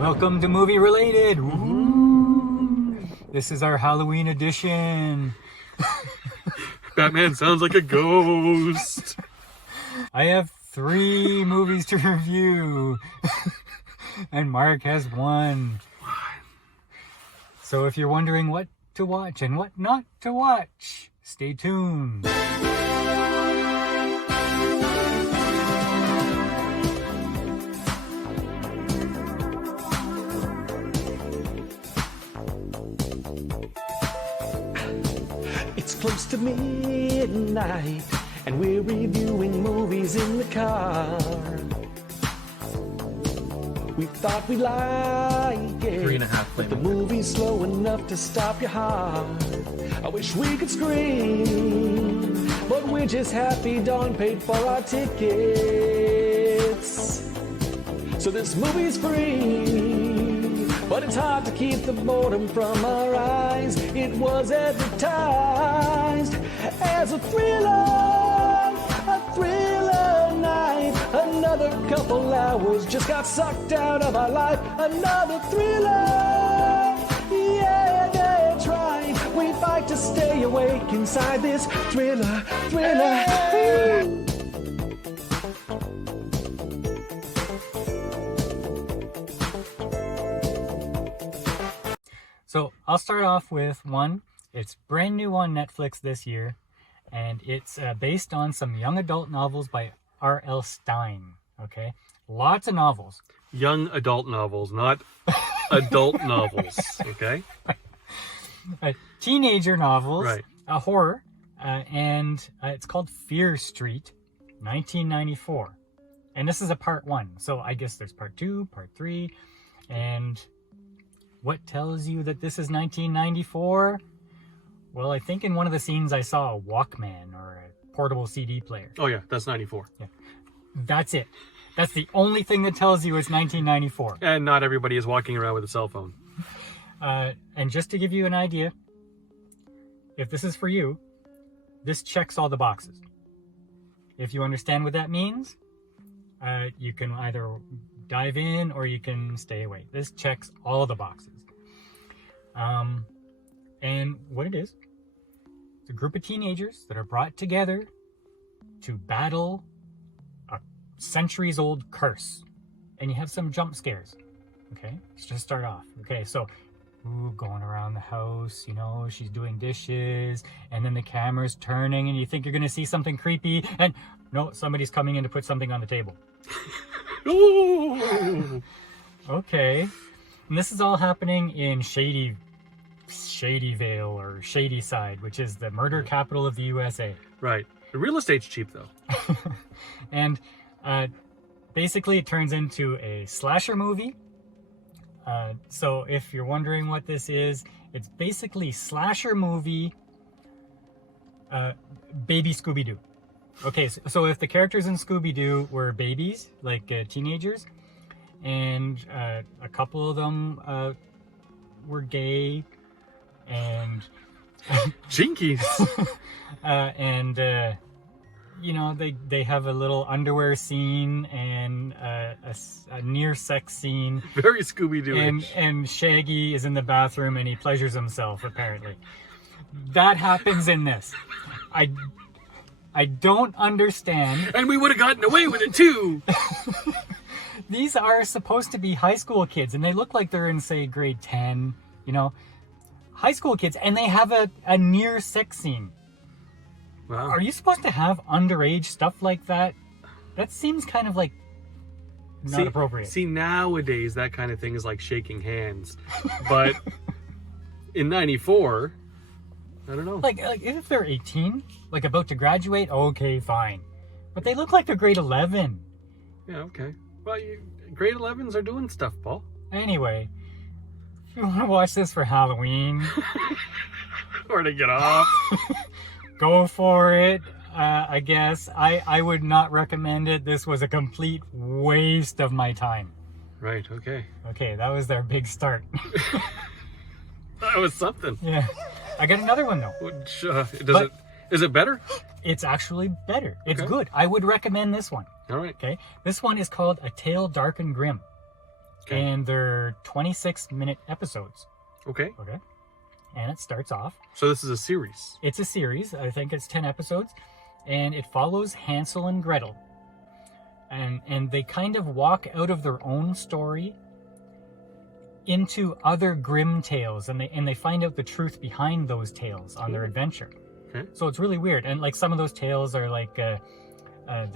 Welcome to Movie Related. Ooh. This is our Halloween edition. Batman sounds like a ghost. I have 3 movies to review. And Mark has 1. So if you're wondering what to watch and what not to watch, stay tuned. It's close to midnight, and we're reviewing movies in the car. We thought we'd like it, 3.5 but the movie's slow enough to stop your heart. I wish we could scream, but we're just happy Dawn paid for our tickets. So this movie's free, but it's hard to keep the boredom from our eyes. It was advertised as a thriller night. Another couple hours just got sucked out of our life. Another thriller, yeah, that's right. We fight to stay awake inside this thriller. So I'll start off with one. It's brand new on Netflix this year, and it's based on some young adult novels by R.L. Stine. Okay, lots of novels. Young adult novels, not adult novels. Okay. Teenager novels, Right. A horror, and it's called Fear Street, 1994. And this is a part 1. So I guess there's part 2, part 3, and what tells you that this is 1994? Well, I think in one of the scenes I saw a Walkman or a portable CD player. Oh yeah, that's 94. Yeah. That's it. That's the only thing that tells you it's 1994. And not everybody is walking around with a cell phone. And just to give you an idea, if this is for you, this checks all the boxes. If you understand what that means, you can either dive in or you can stay away. This checks all the boxes. And what it is, it's a group of teenagers that are brought together to battle a centuries-old curse. And you have some jump scares. Okay, let's just start off. Okay, so going around the house, she's doing dishes, and then the camera's turning, and you think you're gonna see something creepy, and no, somebody's coming in to put something on the table. Ooh. Okay, and this is all happening in Shadyvale or Shadyside, which is the murder capital of the USA. Right. The real estate's cheap though. And basically it turns into a slasher movie. So if you're wondering what this is, it's basically slasher movie baby Scooby-Doo. Okay, so if the characters in Scooby-Doo were babies, like teenagers, and a couple of them were gay, and Jinkies. and they have a little underwear scene and a near sex scene. Very Scooby-Doo-ish. And Shaggy is in the bathroom and he pleasures himself, apparently. That happens in this. I don't understand. And we would have gotten away with it too. These are supposed to be high school kids, and they look like they're in, say, grade 10, high school kids, and they have a near sex scene. Wow. Are you supposed to have underage stuff like that? That seems kind of like not appropriate. See, nowadays that kind of thing is like shaking hands. But in 94, I don't know. Like if they're 18, like about to graduate, okay, fine. But they look like they're grade 11. Yeah, okay. Well, grade 11s are doing stuff, Paul. Anyway, if you want to watch this for Halloween, Or to get off. go for it. I guess I would not recommend it. This was a complete waste of my time. Right, okay. Okay, that was their big start. That was something. Yeah. I got another one though. Which, is it better? It's actually better. It's Okay. good. I would recommend this one. All right. Okay. This one is called A Tale Dark and Grimm. Okay. And they're 26-minute episodes. Okay. Okay. And it starts off. So this is a series. It's a series. I think it's 10 episodes. And it follows Hansel and Gretel. And they kind of walk out of their own story into other Grimm tales. And they find out the truth behind those tales on their adventure. Okay. So it's really weird. And like some of those tales are like the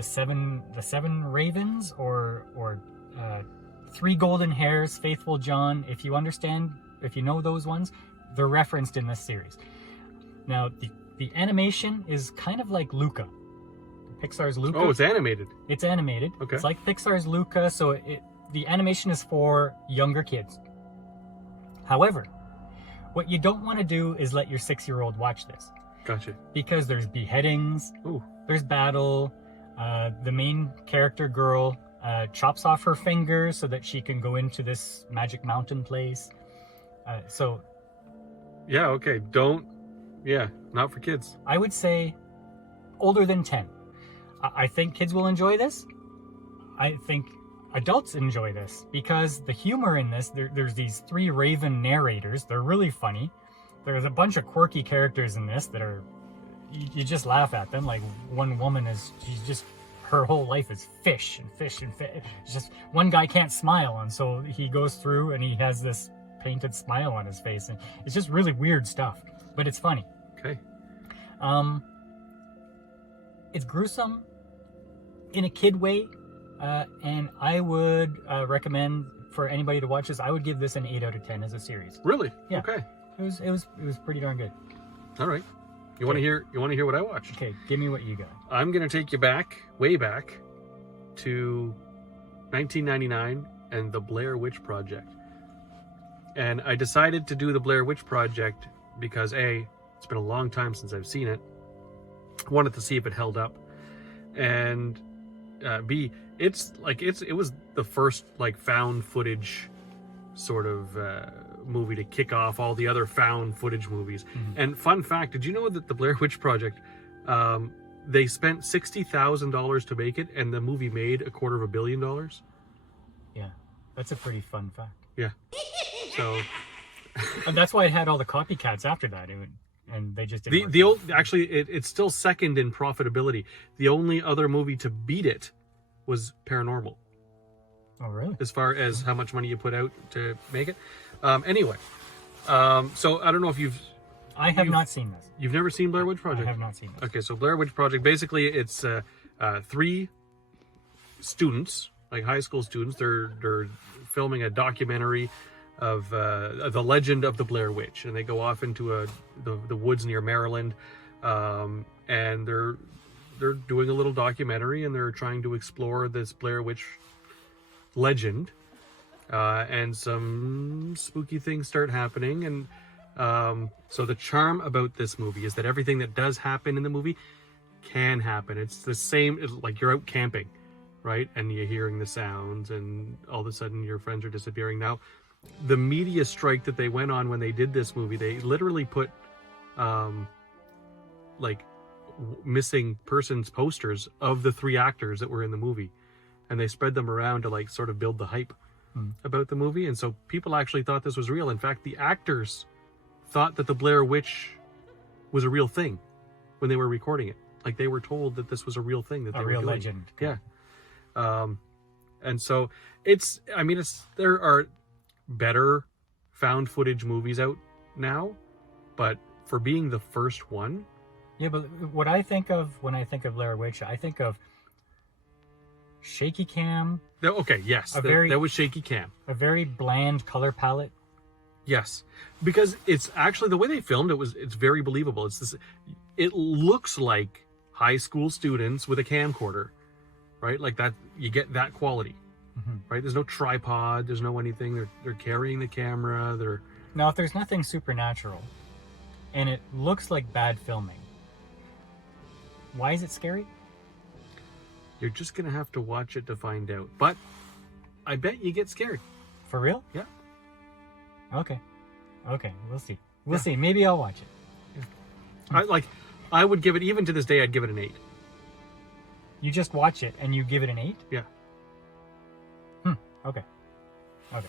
seven ravens or Three Golden Hairs, Faithful John. If you know those ones, they're referenced in this series. Now, the animation is kind of like Luca. Pixar's Luca. Oh, it's animated. It's animated. Okay. It's like Pixar's Luca, so the animation is for younger kids. However, what you don't want to do is let your 6-year-old watch this. Gotcha. Because there's beheadings, Ooh. there's battle, the main character girl chops off her fingers so that she can go into this magic mountain place. Yeah, okay. Not for kids. I would say older than 10. I think kids will enjoy this. I think adults enjoy this because the humor in this, there's these 3 raven narrators. They're really funny. There's a bunch of quirky characters in this that are, you just laugh at them. Like one woman her whole life is fish and fish and fish. It's just one guy can't smile, and so he goes through and he has this painted smile on his face, and it's just really weird stuff, but it's funny. Okay. It's gruesome in a kid way, and I would recommend for anybody to watch this. I would give this an 8 out of 10 as a series. Really? Yeah. Okay. It was pretty darn good. All right. You want to hear what I watched? Okay, give me what you got. I'm going to take you way back to 1999 and the Blair Witch Project. And I decided to do the Blair Witch Project because A, it's been a long time since I've seen it. I wanted to see if it held up. And B, it was the first like found footage sort of movie to kick off all the other found footage movies. Mm-hmm. And fun fact, did you know that the Blair Witch Project, they spent $60,000 to make it, and the movie made $250 million? Yeah, that's a pretty fun fact. Yeah. So and that's why it had all the copycats after that. And they just didn't it's still second in profitability. The only other movie to beat it was Paranormal. Oh, really? As far as how much money you put out to make it. Anyway, so I don't know if I have not seen this. You've never seen Blair Witch Project? I have not seen this. Okay, so Blair Witch Project, basically it's 3 students, like high school students. They're filming a documentary of the legend of the Blair Witch, and they go off into the woods near Maryland, and they're doing a little documentary, and they're trying to explore this Blair Witch legend, and some spooky things start happening. And so the charm about this movie is that everything that does happen in the movie can happen. It's the same, like you're out camping, right? And you're hearing the sounds, and all of a sudden your friends are disappearing. Now, the media strike that they went on when they did this movie, they literally put missing persons posters of the 3 actors that were in the movie, and they spread them around to like sort of build the hype about the movie. And so people actually thought this was real. In fact, the actors thought that the Blair Witch was a real thing when they were recording it. Like they were told that this was a real thing, that they were doing. Legend. Yeah. And so there are better found footage movies out now, but for being the first one. Yeah, but what I think of when I think of Blair Witch, I think of shaky cam. Okay, yes, that was shaky cam. A very bland color palette. Yes, because it's actually the way they filmed it it's very believable. It looks like high school students with a camcorder, right? Like that, you get that quality, right? There's no tripod, there's no anything. They're carrying the camera. Now, if there's nothing supernatural, and it looks like bad filming, why is it scary? You're just gonna have to watch it to find out. But I bet you get scared. For real? Yeah. Okay, we'll see. We'll see. Maybe I'll watch it. Yeah. I would give it, even to this day, I'd give it an 8. You just watch it and you give it an 8? Yeah. Okay. Okay.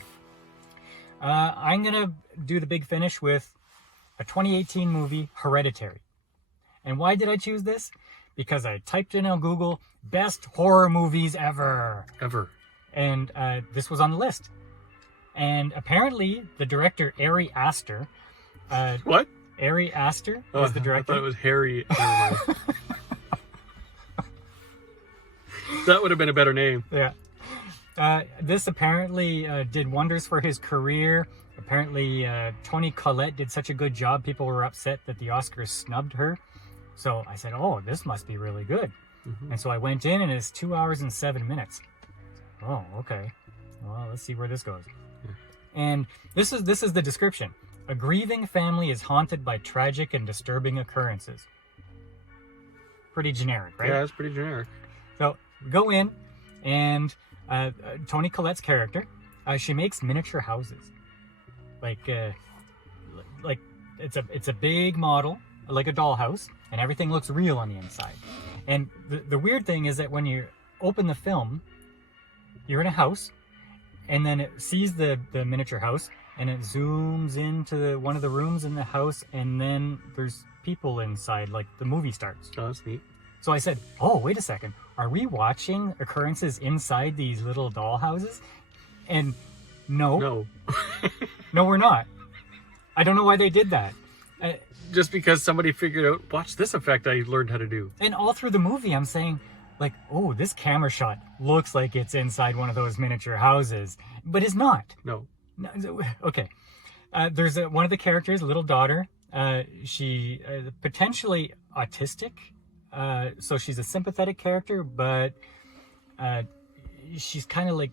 I'm going to do the big finish with a 2018 movie, Hereditary. And why did I choose this? Because I typed in on Google, best horror movies ever. Ever. And this was on the list. And apparently, the director, Ari Aster... What? Ari Aster was the director. I thought it was Harry. That would have been a better name. Yeah. This apparently did wonders for his career. Apparently, Toni Collette did such a good job, people were upset that the Oscars snubbed her. So I said, oh, this must be really good. Mm-hmm. And so I went in, and it's 2 hours and 7 minutes. Oh, okay. Well, let's see where this goes. Yeah. And this is the description. A grieving family is haunted by tragic and disturbing occurrences. Pretty generic, right? Yeah, it's pretty generic. So we go in, and Toni Collette's character, she makes miniature houses. Like it's a big model, like a dollhouse, and everything looks real on the inside. And the weird thing is that when you open the film, you're in a house, and then it sees the miniature house, and it zooms into one of the rooms in the house, and then there's people inside, like the movie starts. Oh, that's neat. So I said, oh, wait a second. Are we watching occurrences inside these little doll houses? And no. No, we're not. I don't know why they did that. Just because somebody figured out, watch this effect I learned how to do. And all through the movie, I'm saying, like, oh, this camera shot looks like it's inside one of those miniature houses. But it's not. No. Okay. There's one of the characters, a little daughter. She potentially autistic. So she's a sympathetic character, but she's kind of like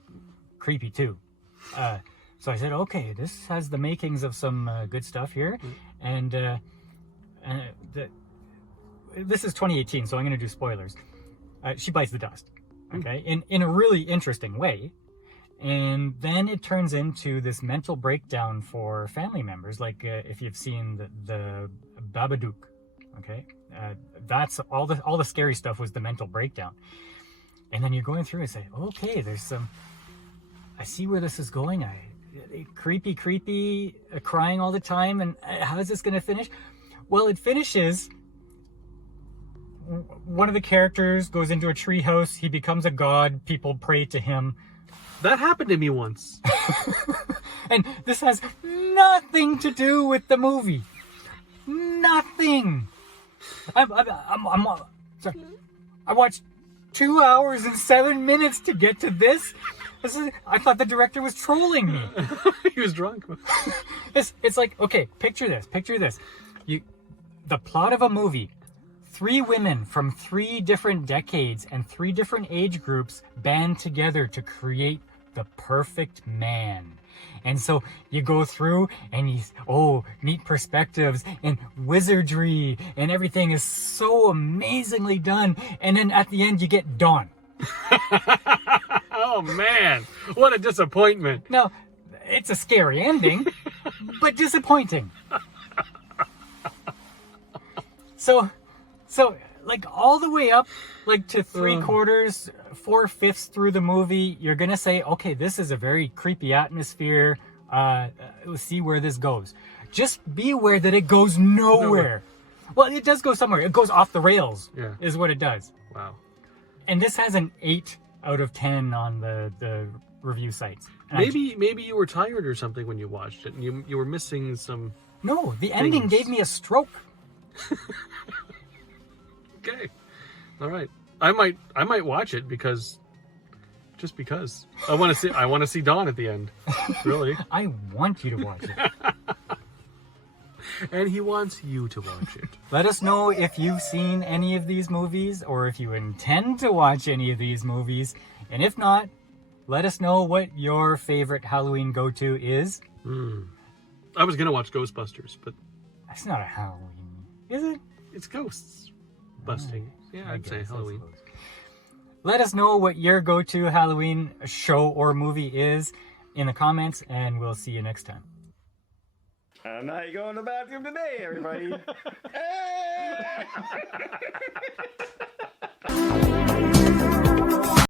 creepy too. So I said, okay, this has the makings of some good stuff here. And this is 2018, so I'm going to do spoilers. She bites the dust, okay, in a really interesting way. And then it turns into this mental breakdown for family members, like if you've seen the Babadook, okay? That's all the scary stuff was the mental breakdown. And then you're going through and say, okay, there's some, I see where this is going. Creepy, crying all the time. And how is this going to finish? Well, it finishes, one of the characters goes into a treehouse. He becomes a god. People pray to him. That happened to me once. And this has nothing to do with the movie. Nothing. I'm sorry. I watched 2 hours and 7 minutes to get to this. I thought the director was trolling me. He was drunk. It's like, okay, picture this. The plot of a movie. 3 women from 3 different decades and 3 different age groups band together to create the perfect man. And so you go through and neat perspectives and wizardry and everything is so amazingly done. And then at the end you get Dawn. Oh man, what a disappointment. Now, it's a scary ending, but disappointing. So like all the way up, like to 3/4, 4/5 through the movie, you're gonna say, okay, this is a very creepy atmosphere. We'll see where this goes. Just be aware that it goes nowhere. Well, it does go somewhere. It goes off the rails. Yeah. Is what it does. Wow. And this has an 8 out of 10 on the review sites. And Maybe you were tired or something when you watched it, and you were missing some. No, the ending gave me a stroke. Okay, all right. I might watch it because I want to see Dawn at the end. Really. I want you to watch it. And he wants you to watch it. Let us know if you've seen any of these movies or if you intend to watch any of these movies. And if not, let us know what your favorite Halloween go-to is. I was going to watch Ghostbusters, but that's not a Halloween, is it? It's ghosts busting. Yeah, I'd say Halloween. Let us know what your go-to Halloween show or movie is in the comments, and we'll see you next time. I'm not going to the bathroom today, everybody.